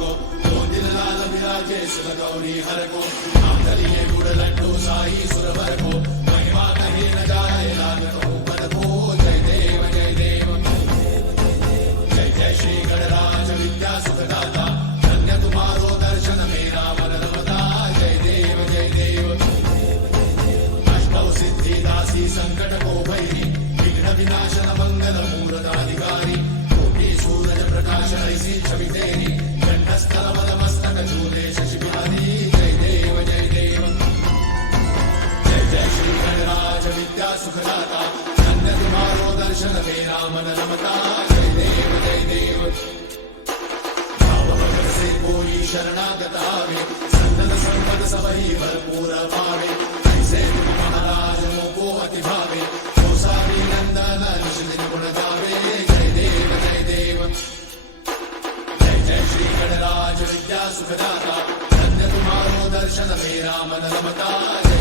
को दिन लाल विराजे सुर गौरी हर को आंधलिए गुड़ लड्डू साई सुरवर को महिमा कहीं न जाए लागत हो पद को जय देव जय देव जय जय श्री गणराज विद्या सुखदाता धन्य तुम्हारो दर्शन मेरा मन रमता जय देव जय देव अष्टौ सिद्धि दासी संकट को भैरी विघ्न विनाशन मंगल मूर्धाधिकारी कोटि सूरज प्रकाश ऐसी छवि तेरी कंठस्थल मस्तक झूले शशि बिहारी जय देव जय देव जय जय श्री गणराज विद्या सुखदाता धन्य तुम्हारो दर्शन मेरा मन रमता जय देव जय देव भाव भगत से कोई शरणागत आवे संतन संपद सबही भरपूर पावे ऐसे तुम महाराज को अति भावे सारी नंदन निश्चित गुण गावे जय देव जय देव जय जय श्री गणराज विद्या सुखदाता धन्य तुम्हारो दर्शन मेरा मन रमता